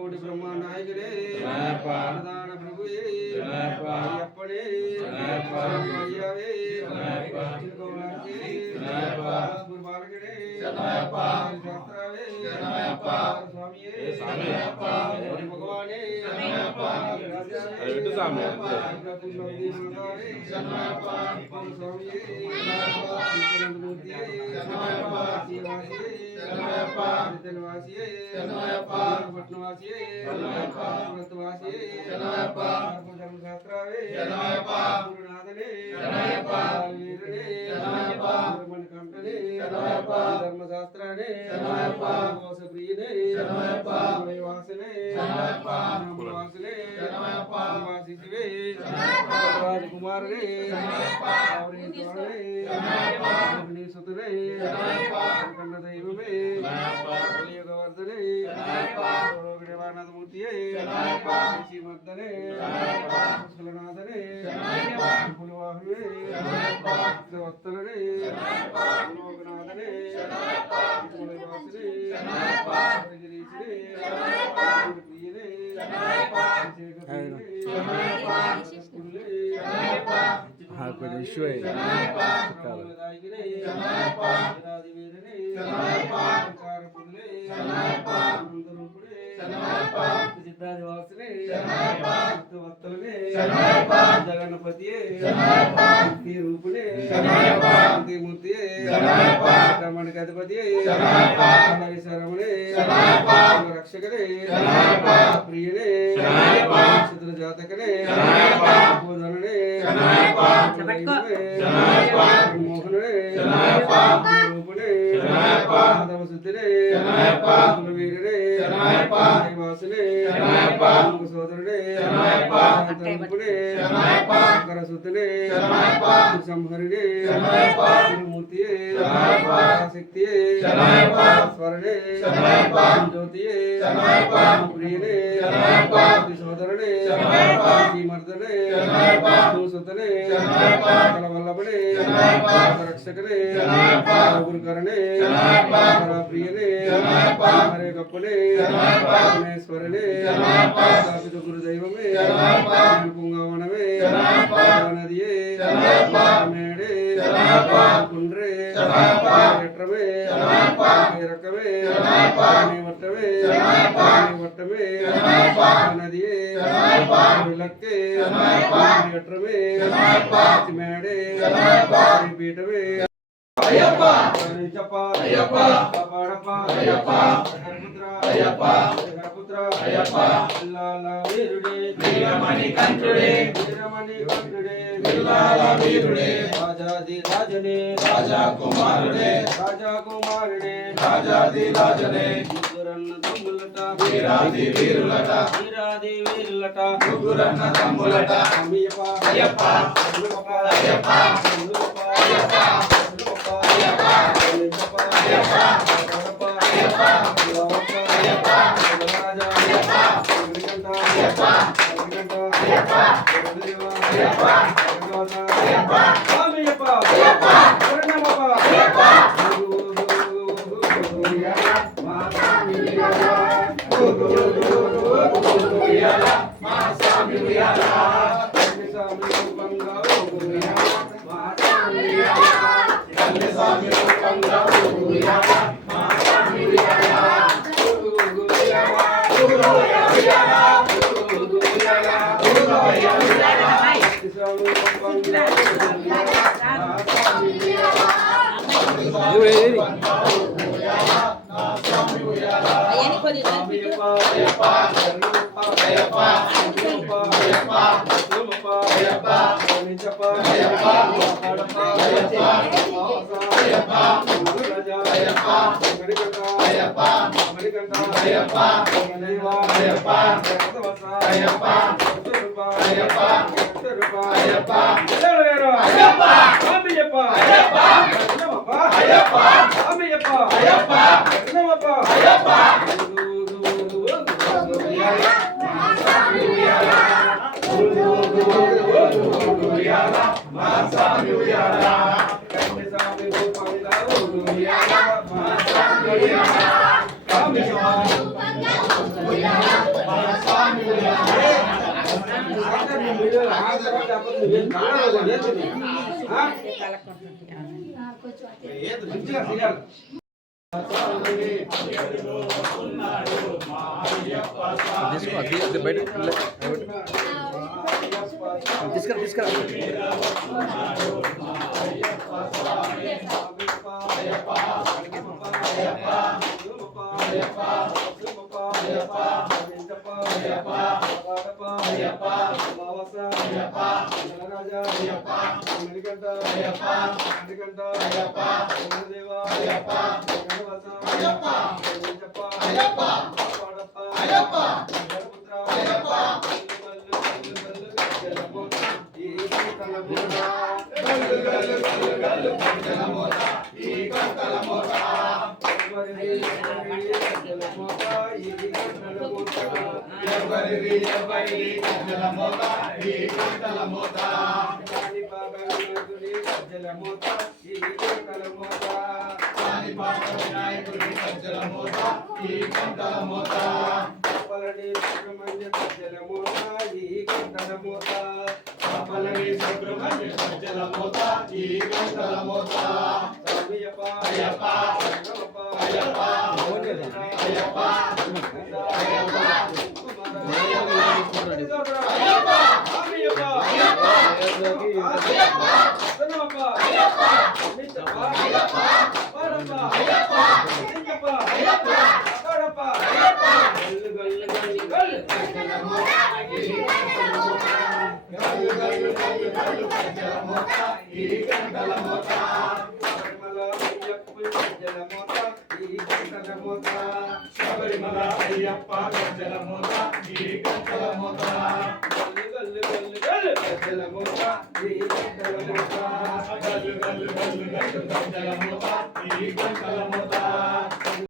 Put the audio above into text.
కోటి బ్రహ్మాండాయకుడే ప్రధాన ప్రభువే అయ్యప్పనే అయ్యావే బాలకడే శాస్త్రావే స్వామియే భగవానే ధర్మశాస్త్రానే ప్రియనే వాసనే వాసనే శిశివే రాజకుమారుడే సుతుడే కన్న దైవమే కలియుగవర్ధనే వానదమూర్తియే శ్రీమర్దనే కుశలనాథనే కులవాహునే వత్తలనే లోకనాథనే కులవాసునే గిరీశునే ప్రియనే कोई इशू है जगन्पति रूपणे मूर्ति रमण गणपति शरमणे रक्षकने प्रियने चित्र जातकने बोधने मोहने रूपणे माधव सुद्धने कुलवीरने वासने సోదరుడే తరుపుడే కరసుతుడే సంహరుడే మూర్తియే శక్తియే స్వరణే జ్యోతియే ప్రియనే సోదరుడే శ్రీమర్దనే సుతనే కలవల్లభనే రక్షకనే గురుకరణే ప్రియనే హరే కప్పనే స్వరణే స్థాపిత గురుదైవమే పుంగవనమే నదియే మేడే కుండ్రే ఎట్రమే రకమే వట్టమే వట్టమే నదియే విలక్కే ఎట్రమే మేడే పీఠమే అయ్యప్ప చెప్ప అయ్యప్ప పాడప్ప అయ్యప్ప అయ్యప్ప పుత్ర అయ్యప్ప బిల్లాల వీరుడే వీరమణి కంఠుడే బిల్లాల వీరుడే రాజాది రాజనే రాజా కుమారుడే రాజాది రాజనే ముగ్గురన్న తమ్ములట వీరాది వీరులట ముగ్గురన్న తమ్ములట అయ్యప్ప అయ్యప్ప అయ్యప్ప అయ్యప్ప Uyalah, లేకపోతే నువ్వేం కారణాలు ఏంటిది? మంచిగా చేయాలి. తీసుకురా శబరిమల అయ్యప్ప గజ్జల మోత ఈ గంటల మోత గల్లు గల్లు గజ్జల మోత ఈ గంటల మోత గల్లు గల్లు గజ్జల మోత ఈ గంటల మోత